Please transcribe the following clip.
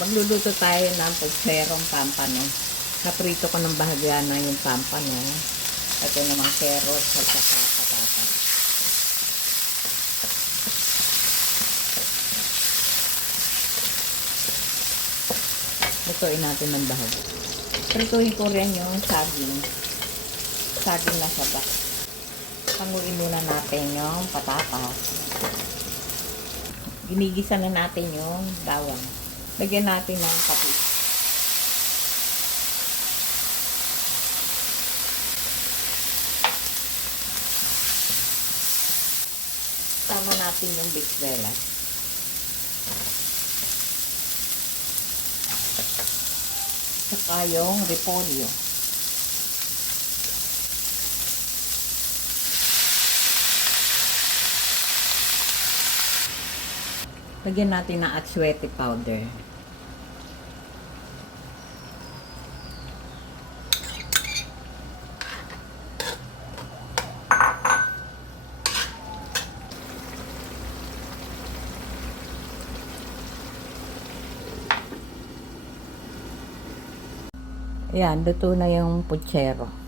Magluluto tayo ng pagserong pampano. Naprito ko ng bahagya na yung pampano. Ito namang carrots at saka patatas. Lutuin natin ng bahagya. Prituhin ko rin yung saging. Saging na saba. Panguin muna natin yung patatas. Ginigisa na natin yung bawang. Lagyan natin ng kapit. Tama natin yung bikswela. Saka yung repolyo. Lagyan natin ng atswete powder. Ayan, luto na yung putsero.